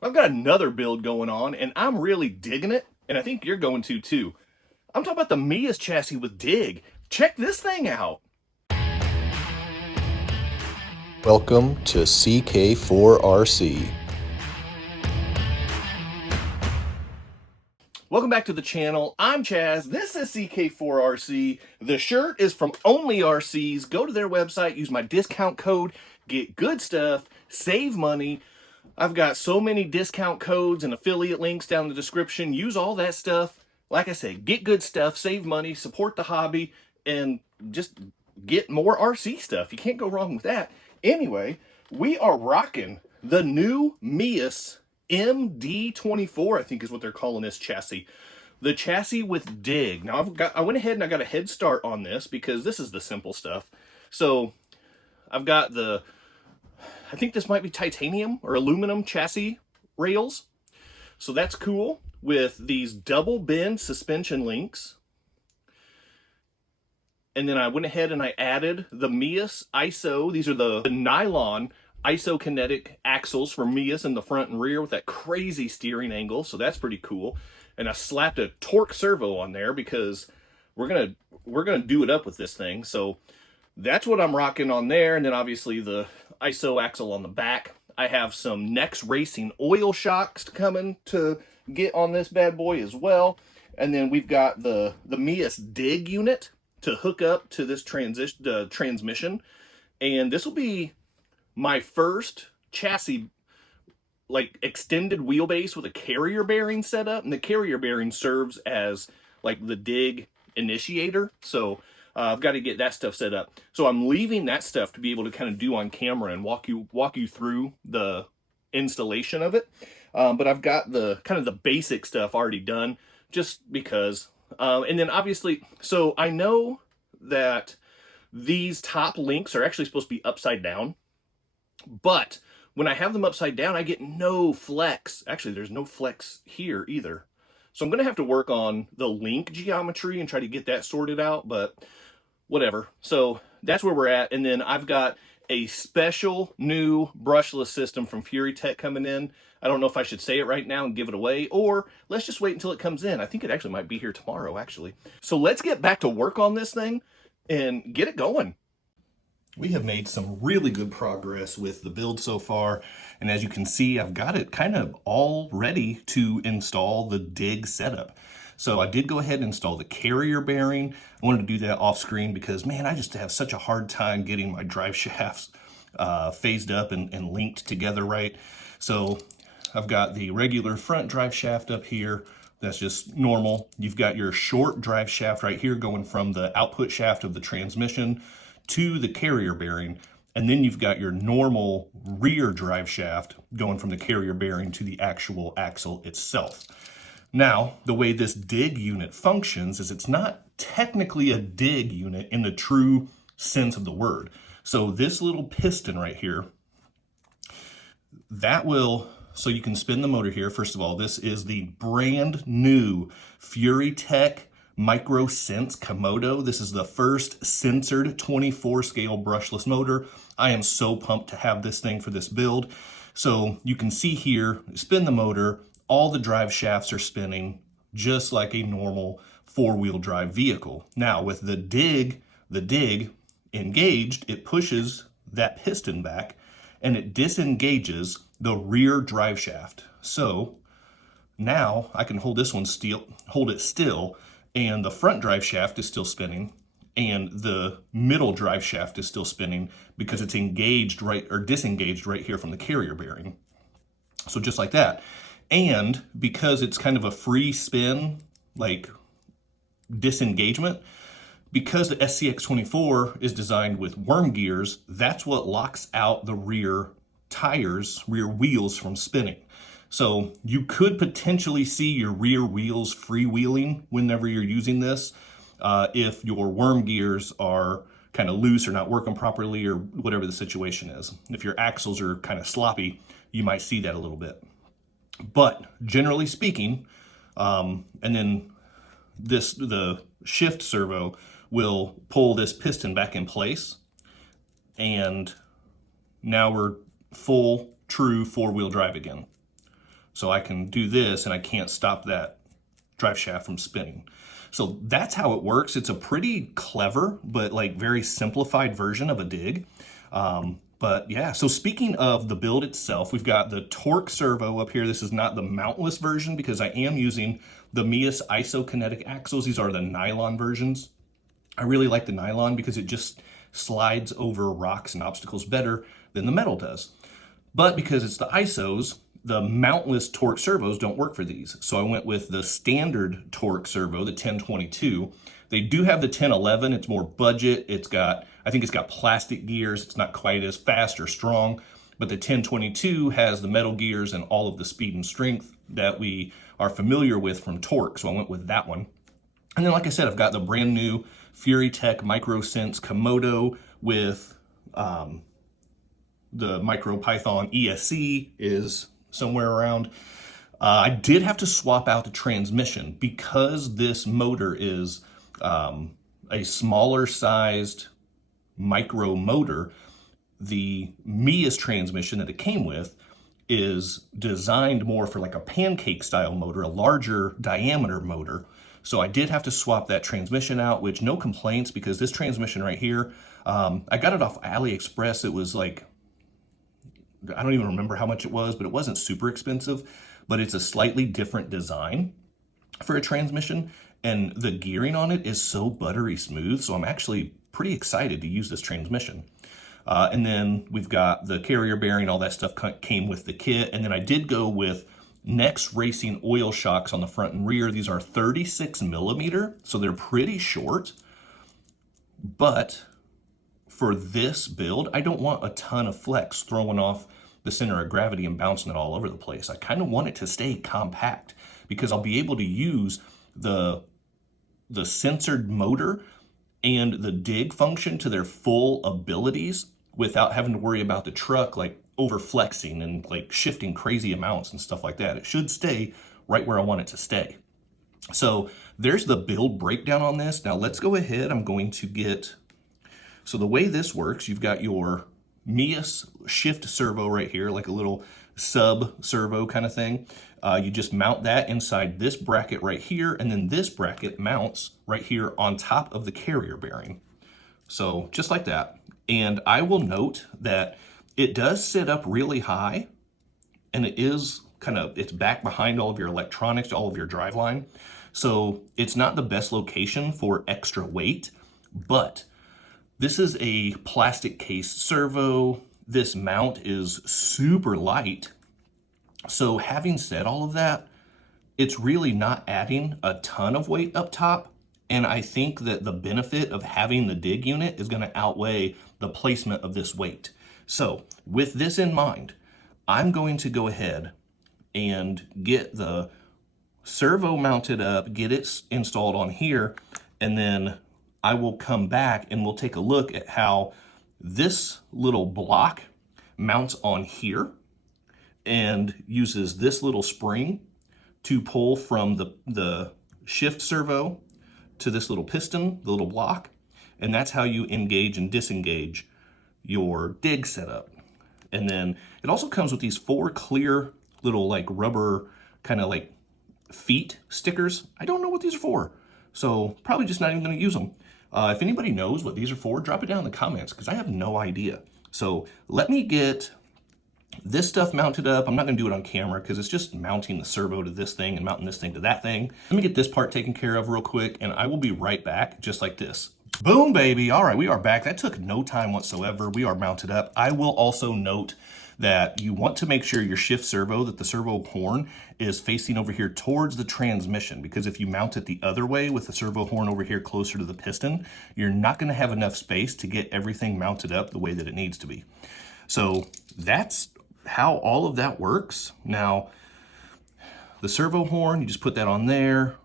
I've got another build going on, and I'm really digging it, and I think you're going to too. I'm talking about the Meus chassis with Dig. Check this thing out. Welcome to CK4RC. Welcome back to the channel. I'm Chaz. This is CK4RC. The shirt is from Only RCs. Go to their website, use my discount code, get good stuff, save money. I've got so many discount codes and affiliate links down in the description. Use all that stuff. Like I said, get good stuff, save money, support the hobby, and just get more RC stuff. You can't go wrong with that. Anyway, we are rocking the new Meus MD24, I think is what they're calling this chassis. The chassis with Dig. Now I went ahead and I got a head start on this because this is the simple stuff. So I've got I think this might be titanium or aluminum chassis rails. So that's cool with these double bend suspension links. And then I went ahead and I added the Meus ISO. These are the nylon isokinetic axles for Meus in the front and rear with that crazy steering angle. So that's pretty cool. And I slapped a torque servo on there because we're gonna do it up with this thing. So that's what I'm rocking on there. And then obviously the ISO axle on the back. I have some Next Racing oil shocks coming to get on this bad boy as well. And then we've got the Meus Dig unit to hook up to this transmission. And this will be my first chassis, like extended wheelbase with a carrier bearing setup. And the carrier bearing serves as like the Dig initiator. So I've got to get that stuff set up. So I'm leaving that stuff to be able to kind of do on camera and walk you through the installation of it. But I've got the kind of the basic stuff already done just because. And then obviously, so I know that these top links are actually supposed to be upside down, but when I have them upside down, I get no flex. Actually, there's no flex here either. So I'm going to have to work on the link geometry and try to get that sorted out, but whatever. So that's where we're at. And then I've got a special new brushless system from Furitek coming in. I don't know if I should say it right now and give it away, or let's just wait until it comes in. I think it actually might be here tomorrow, actually. So let's get back to work on this thing and get it going. We have made some really good progress with the build so far. And as you can see, I've got it kind of all ready to install the Dig setup. So I did go ahead and install the carrier bearing. I wanted to do that off screen because, man, I just have such a hard time getting my drive shafts phased up and linked together right. So I've got the regular front drive shaft up here. That's just normal. You've got your short drive shaft right here going from the output shaft of the transmission to the carrier bearing. And then you've got your normal rear drive shaft going from the carrier bearing to the actual axle itself. Now, the way this Dig unit functions is it's not technically a Dig unit in the true sense of the word. So this little piston right here, so you can spin the motor here. First of all, this is the brand new Furitek Micro Sense Komodo. This is the first censored 24 scale brushless motor. I am so pumped to have this thing for this build. So you can see here, spin the motor, all the drive shafts are spinning just like a normal four-wheel drive vehicle. Now with the Dig engaged, it pushes that piston back and it disengages the rear drive shaft. So now I can hold it still, and the front drive shaft is still spinning and the middle drive shaft is still spinning because it's engaged disengaged right here from the carrier bearing. So just like that. And because it's kind of a free spin, like disengagement, because the SCX24 is designed with worm gears, that's what locks out the rear wheels from spinning. So you could potentially see your rear wheels freewheeling whenever you're using this if your worm gears are kind of loose or not working properly or whatever the situation is. If your axles are kind of sloppy, you might see that a little bit. But generally speaking, and then the shift servo will pull this piston back in place, and now we're full true four-wheel drive again. So I can do this and I can't stop that drive shaft from spinning. So that's how it works. It's a pretty clever, but like very simplified version of a dig. But yeah, so speaking of the build itself, we've got the torque servo up here. This is not the mountless version because I am using the Meus isokinetic axles. These are the nylon versions. I really like the nylon because it just slides over rocks and obstacles better than the metal does. But because it's the isos, the mountless torque servos don't work for these. So I went with the standard torque servo, the 1022. They do have the 1011. It's more budget. I think it's got plastic gears. It's not quite as fast or strong, but the 1022 has the metal gears and all of the speed and strength that we are familiar with from torque. So I went with that one. And then, like I said, I've got the brand new Furitek MicroSense Komodo with the MicroPython ESC is somewhere around. I did have to swap out the transmission because this motor is a smaller sized micro motor. The Meus transmission that it came with is designed more for like a pancake style motor, a larger diameter motor. So I did have to swap that transmission out, which no complaints because this transmission right here, I got it off AliExpress. It was like, I don't even remember how much it was, but it wasn't super expensive, but it's a slightly different design for a transmission. And the gearing on it is so buttery smooth. So I'm actually pretty excited to use this transmission. And then we've got the carrier bearing, all that stuff came with the kit. And then I did go with Next Racing oil shocks on the front and rear. These are 36 millimeter, so they're pretty short. But for this build, I don't want a ton of flex throwing off the center of gravity and bouncing it all over the place. I kind of want it to stay compact because I'll be able to use the sensored motor and the dig function to their full abilities without having to worry about the truck like over flexing and like shifting crazy amounts and stuff like that. It should stay right where I want it to stay. So there's the build breakdown on this. Now let's go ahead. I'm going to get, so the way this works, you've got your Meus shift servo right here, like a little sub servo kind of thing. You just mount that inside this bracket right here, and then this bracket mounts right here on top of the carrier bearing. So just like that. And I will note that it does sit up really high, and it is it's back behind all of your electronics, all of your driveline. So it's not the best location for extra weight, but this is a plastic case servo. This mount is super light. So having said all of that, it's really not adding a ton of weight up top. And I think that the benefit of having the dig unit is going to outweigh the placement of this weight. So with this in mind, I'm going to go ahead and get the servo mounted up, get it installed on here, and then I will come back and we'll take a look at how this little block mounts on here and uses this little spring to pull from the shift servo to this little piston, the little block, and that's how you engage and disengage your dig setup. And then it also comes with these 4 clear little like rubber kind of like feet stickers. I don't know what these are for, so probably just not even going to use them. If anybody knows what these are for, drop it down in the comments because I have no idea. So let me get this stuff mounted up. I'm not going to do it on camera because it's just mounting the servo to this thing and mounting this thing to that thing. Let me get this part taken care of real quick and I will be right back just like this. Boom, baby. All right, we are back. That took no time whatsoever. We are mounted up. I will also note that you want to make sure your shift servo, that the servo horn is facing over here towards the transmission, because if you mount it the other way with the servo horn over here closer to the piston, you're not going to have enough space to get everything mounted up the way that it needs to be. So that's how all of that works. Now, the servo horn, you just put that on there.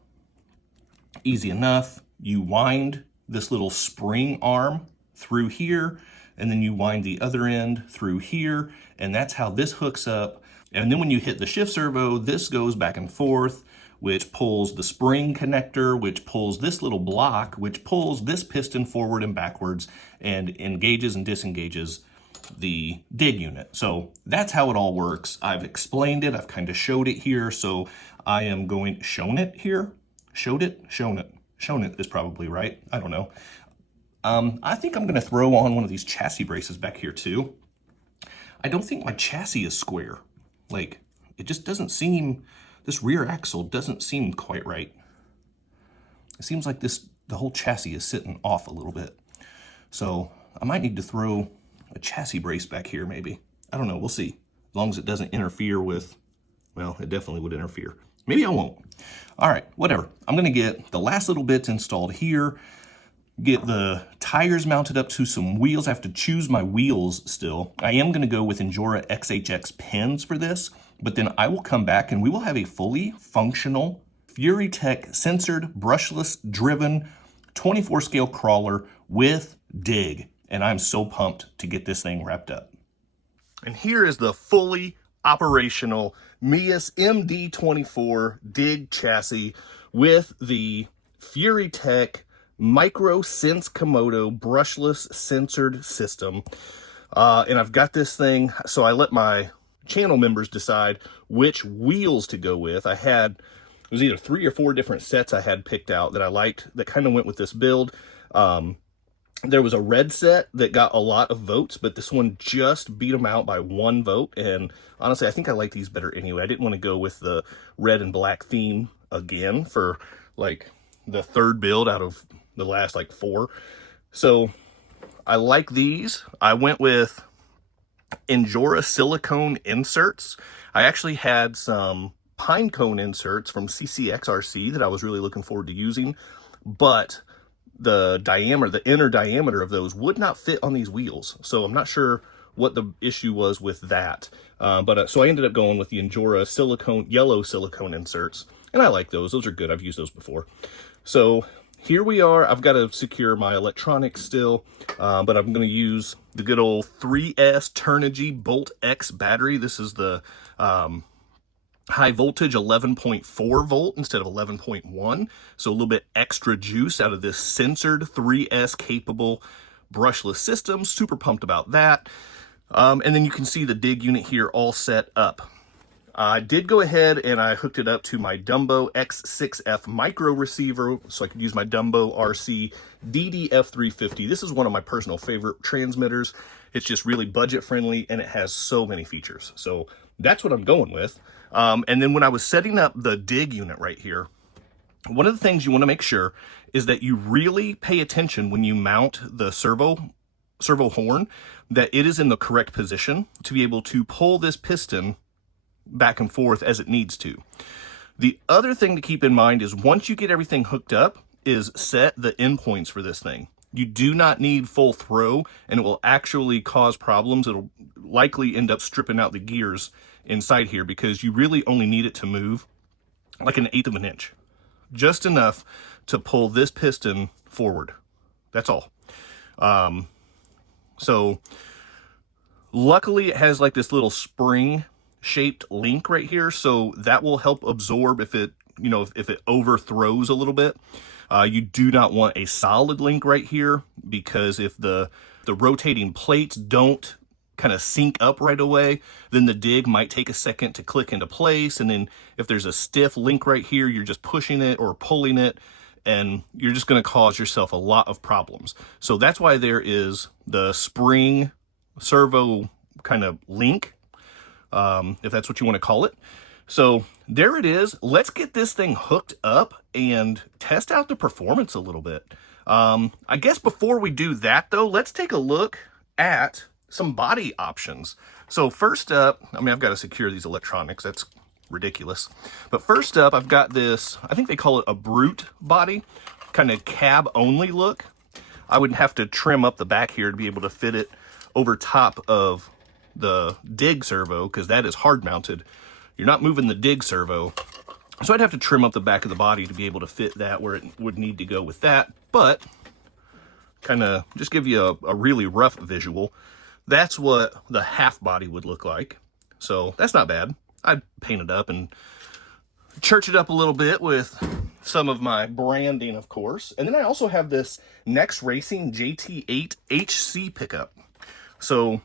Easy enough. You wind this little spring arm through here, and then you wind the other end through here, and that's how this hooks up. And then when you hit the shift servo, this goes back and forth, which pulls the spring connector, which pulls this little block, which pulls this piston forward and backwards and engages and disengages the dig unit. So that's how it all works. I've explained it. I've kind of showed it here. So I am going, shown it here? Showed it? Shown it. Shown it is probably right. I don't know. I think I'm going to throw on one of these chassis braces back here too. I don't think my chassis is square. Like, it just doesn't seem, this rear axle doesn't seem quite right. It seems like the whole chassis is sitting off a little bit. So I might need to throw a chassis brace back here maybe. I don't know, we'll see. As long as it doesn't interfere with, well, it definitely would interfere. Maybe I won't. All right, whatever. I'm gonna get the last little bits installed here, get the tires mounted up to some wheels. I have to choose my wheels still. I am gonna go with Endura XHX pins for this, but then I will come back and we will have a fully functional Furitek censored, brushless, driven, 24 scale crawler with dig. And I'm so pumped to get this thing wrapped up. And here is the fully operational Meus MD24 dig chassis with the Furitek Micro Sense Komodo brushless censored system. And I've got this thing, so I let my channel members decide which wheels to go with. I had, it was either 3 or 4 different sets I had picked out that I liked that kind of went with this build. There was a red set that got a lot of votes, but this one just beat them out by 1 vote. And honestly, I think I like these better anyway. I didn't want to go with the red and black theme again for like the 3rd build out of the last like 4. So I like these. I went with Endura silicone inserts. I actually had some pine cone inserts from CCXRC that I was really looking forward to using, but the diameter, the inner diameter of those would not fit on these wheels. So I'm not sure what the issue was with that. So I ended up going with the Endura silicone, yellow silicone inserts. And I like those. Those are good. I've used those before. So here we are. I've got to secure my electronics still, but I'm going to use the good old 3S Turnigy Bolt X battery. This is the high voltage 11.4 volt instead of 11.1. So a little bit extra juice out of this censored 3S capable brushless system. Super pumped about that. And then you can see the dig unit here all set up. I did go ahead and I hooked it up to my Dumbo X6F micro receiver so I could use my Dumbo RC DDF350. This is one of my personal favorite transmitters. It's just really budget friendly and it has so many features. So that's what I'm going with. And then when I was setting up the dig unit right here, one of the things you want to make sure is that you really pay attention when you mount the servo horn, that it is in the correct position to be able to pull this piston back and forth as it needs to. The other thing to keep in mind is once you get everything hooked up is set the endpoints for this thing. You do not need full throw and it will actually cause problems. It'll likely end up stripping out the gears inside here because you really only need it to move like 1/8 of an inch. Just enough to pull this piston forward. That's all. So luckily it has like this little spring shaped link right here, so that will help absorb if it overthrows a little bit. You do not want a solid link right here because if the rotating plates don't kind of sync up right away, then the dig might take a second to click into place, and then if there's a stiff link right here, you're just pushing it or pulling it and you're just going to cause yourself a lot of problems. So that's why there is the spring servo kind of link, if that's what you want to call it. So there it is. Let's get this thing hooked up and test out the performance a little bit. I guess before we do that though, let's take a look at some body options. So first up, I mean, I've got to secure these electronics. That's ridiculous. But first up, I've got this, I think they call it a brute body, kind of cab only look. I would have to trim up the back here to be able to fit it over top of the dig servo because that is hard mounted. You're not moving the dig servo. So I'd have to trim up the back of the body to be able to fit that where it would need to go with that. But kind of just give you a really rough visual. That's what the half body would look like. So that's not bad. I'd paint it up and church it up a little bit with some of my branding, of course. And then I also have this Next Racing JT8 HC pickup. So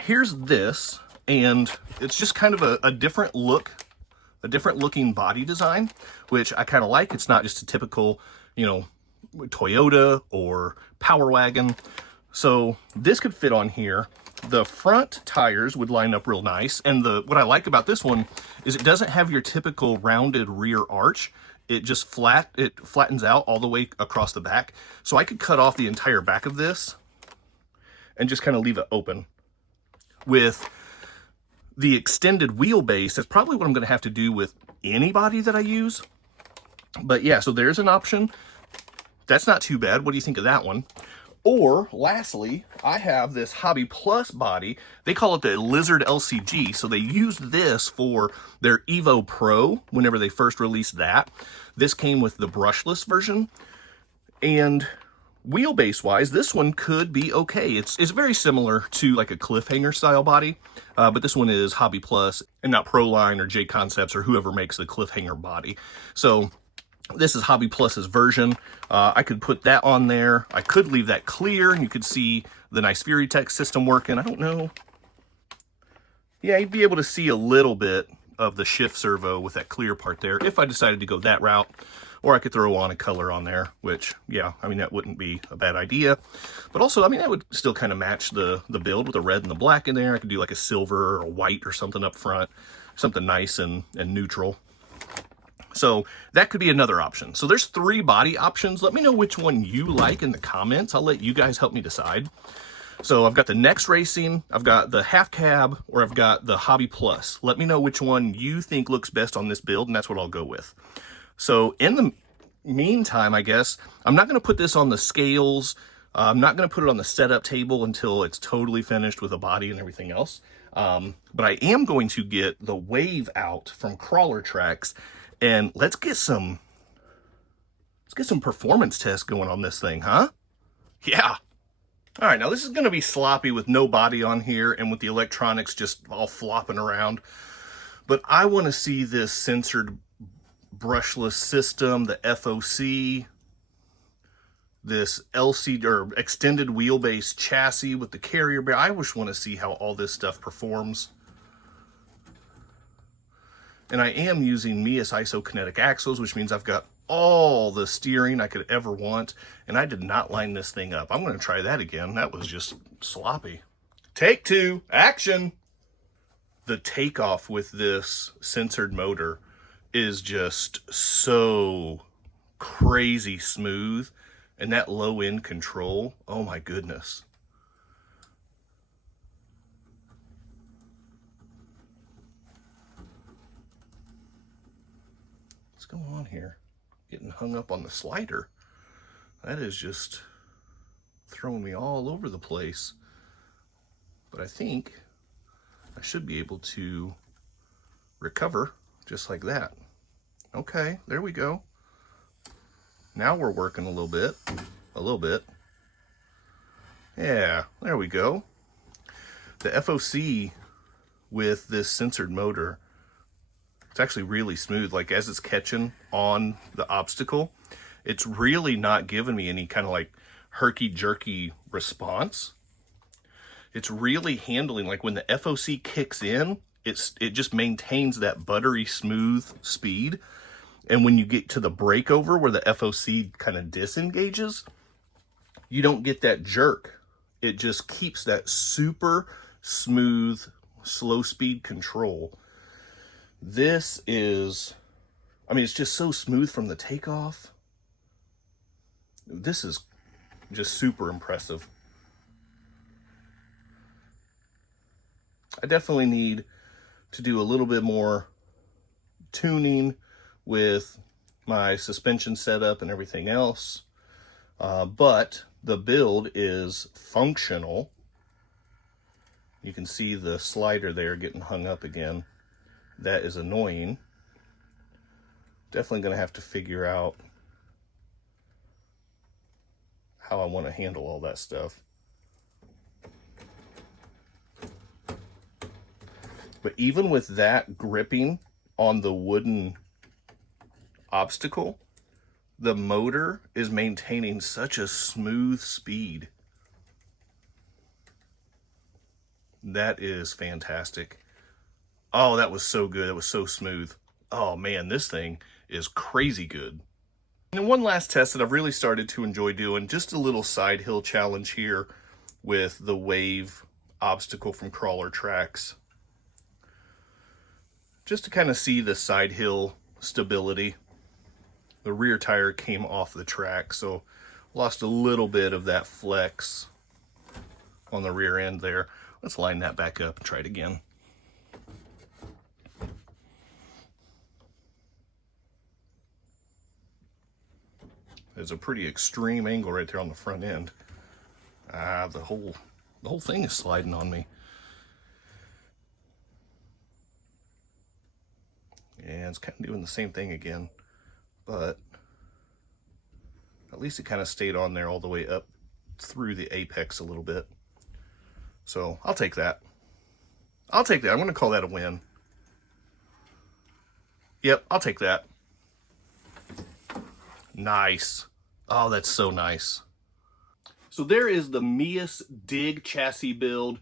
here's this, and it's just kind of a different look, a different looking body design, which I kind of like. It's not just a typical, you know, Toyota or Power Wagon. So this could fit on here. The front tires would line up real nice. And what I like about this one is it doesn't have your typical rounded rear arch. It just flattens out all the way across the back. So I could cut off the entire back of this and just kind of leave it open. With the extended wheelbase, that's probably what I'm going to have to do with any body that I use. But yeah, so there's an option. That's not too bad. What do you think of that one? Or lastly, I have this Hobby Plus body. They call it the Lizard LCG. So they used this for their Evo Pro whenever they first released that. This came with the brushless version. And wheelbase wise, this one could be okay. It's very similar to like a Cliffhanger style body, but this one is Hobby Plus and not Proline or J Concepts or whoever makes the Cliffhanger body. So this is Hobby Plus's version. I could put that on there. I could leave that clear and you could see the nice Furitek system working. I don't know. Yeah, you'd be able to see a little bit of the shift servo with that clear part there if I decided to go that route. Or I could throw on a color on there, which, yeah, I mean, that wouldn't be a bad idea. But also, I mean, that would still kind of match the build with the red and the black in there. I could do like a silver or a white or something up front, something nice and neutral. So that could be another option. So there's 3 body options. Let me know which one you like in the comments. I'll let you guys help me decide. So I've got the Next Racing, I've got the half cab, or I've got the Hobby Plus. Let me know which one you think looks best on this build, and that's what I'll go with. So in the meantime, I guess, I'm not going to put this on the scales. I'm not going to put it on the setup table until it's totally finished with a body and everything else. But I am going to get the Wave out from Crawler Tracks, and let's get some performance tests going on this thing, huh? Yeah. All right, now this is going to be sloppy with no body on here and with the electronics just all flopping around. But I want to see this censored brushless system, the FOC, this LC or extended wheelbase chassis with the carrier bay. I just want to see how all this stuff performs. And I am using Meus isokinetic axles, which means I've got all the steering I could ever want. And I did not line this thing up. I'm going to try that again. That was just sloppy. Take 2, action. The takeoff with this censored motor is just so crazy smooth, and that low end control, oh my goodness. What's going on here? Getting hung up on the slider. That is just throwing me all over the place. But I think I should be able to recover just like that. Okay, there we go. Now we're working a little bit. Yeah, there we go. The FOC with this censored motor, it's actually really smooth. Like as it's catching on the obstacle, it's really not giving me any kind of like herky-jerky response. It's really handling, like when the FOC kicks in, it just maintains that buttery smooth speed. And when you get to the breakover where the FOC kind of disengages, you don't get that jerk. It just keeps that super smooth, slow speed control. This is, I mean, it's just so smooth from the takeoff. This is just super impressive. I definitely need to do a little bit more tuning with my suspension setup and everything else. But the build is functional. You can see the slider there getting hung up again. That is annoying. Definitely going to have to figure out how I want to handle all that stuff. But even with that gripping on the wooden obstacle, the motor is maintaining such a smooth speed. That is fantastic. Oh, that was so good. It was so smooth. Oh man, this thing is crazy good. And one last test that I've really started to enjoy doing, just a little side hill challenge here with the Wave obstacle from Crawler Tracks. Just to kind of see the side hill stability. The rear tire came off the track, so lost a little bit of that flex on the rear end there. Let's line that back up and try it again. There's a pretty extreme angle right there on the front end. The whole thing is sliding on me. Yeah, it's kind of doing the same thing again, but at least it kind of stayed on there all the way up through the apex a little bit. So I'll take that. I'll take that. I'm going to call that a win. Yep, I'll take that. Nice. Oh, that's so nice. So there is the Meus Dig chassis build.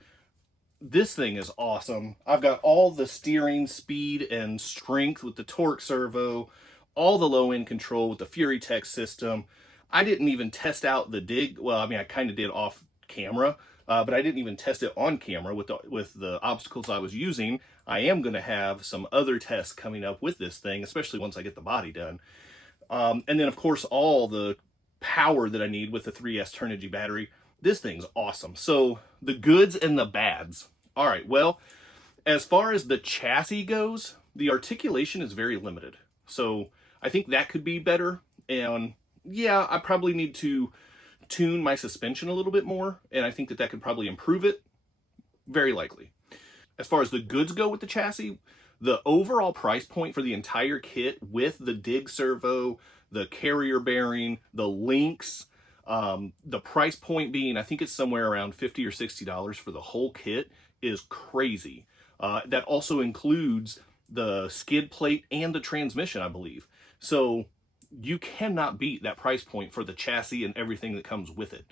This thing is awesome. I've got all the steering speed and strength with the torque servo, all the low end control with the Furitek system. I didn't even test out the Dig. Well, I mean, I kind of did off camera, but I didn't even test it on camera with the obstacles I was using. I am going to have some other tests coming up with this thing, especially once I get the body done. And then, of course, all the power that I need with the 3S Turnigy battery. This thing's awesome. So the goods and the bads. All right, well, as far as the chassis goes, the articulation is very limited. So I think that could be better. And yeah, I probably need to tune my suspension a little bit more. And I think that that could probably improve it. Very likely. As far as the goods go with the chassis, the overall price point for the entire kit with the Dig servo, the carrier bearing, the links, the price point being, I think it's somewhere around $50 or $60 for the whole kit, is crazy. That also includes the skid plate and the transmission, I believe. So you cannot beat that price point for the chassis and everything that comes with it.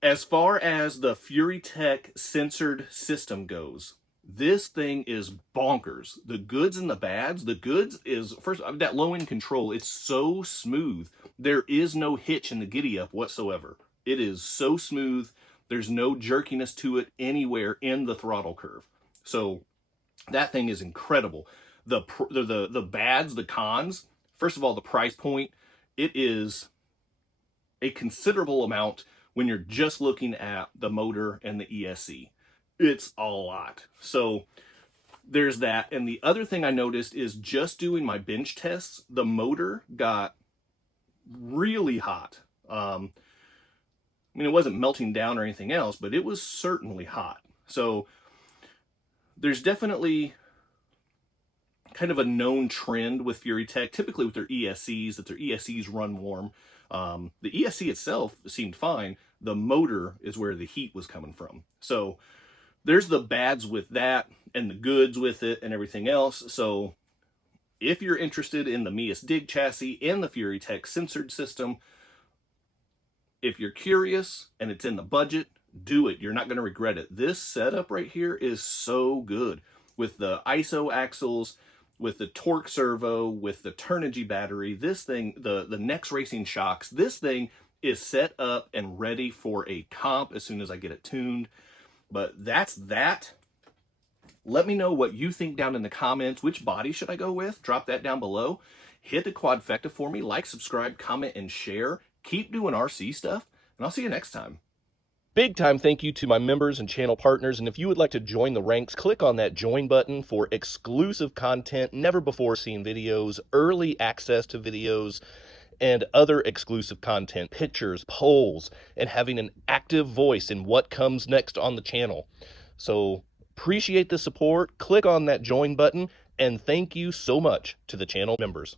As far as the Furitek censored system goes, this thing is bonkers. The goods and the bads. The goods is, first, that low-end control. It's so smooth. There is no hitch in the giddy-up whatsoever. It is so smooth. There's no jerkiness to it anywhere in the throttle curve. So that thing is incredible. The bads, the cons, first of all, the price point. It is a considerable amount when you're just looking at the motor and the ESC. It's a lot. So there's that. And the other thing I noticed is just doing my bench tests, the motor got really hot. I mean, it wasn't melting down or anything else, but it was certainly hot. So there's definitely kind of a known trend with Furitek, typically with their ESCs, that their ESCs run warm. The ESC itself seemed fine. The motor is where the heat was coming from. So there's the bads with that and the goods with it and everything else. So if you're interested in the Meus Dig chassis and the Furitek censored system, if you're curious and it's in the budget, do it. You're not going to regret it. This setup right here is so good with the ISO axles, with the torque servo, with the Turnigy battery. This thing, the Next Racing shocks, this thing is set up and ready for a comp as soon as I get it tuned. But that's that. Let me know what you think down in the comments. Which body should I go with? Drop that down below. Hit the quadfecta for me. Like, subscribe, comment, and share. Keep doing RC stuff, and I'll see you next time. Big time thank you to my members and channel partners, and if you would like to join the ranks, click on that join button for exclusive content, never before seen videos, early access to videos, and other exclusive content, pictures, polls, and having an active voice in what comes next on the channel. So appreciate the support. Click on that join button, and thank you so much to the channel members.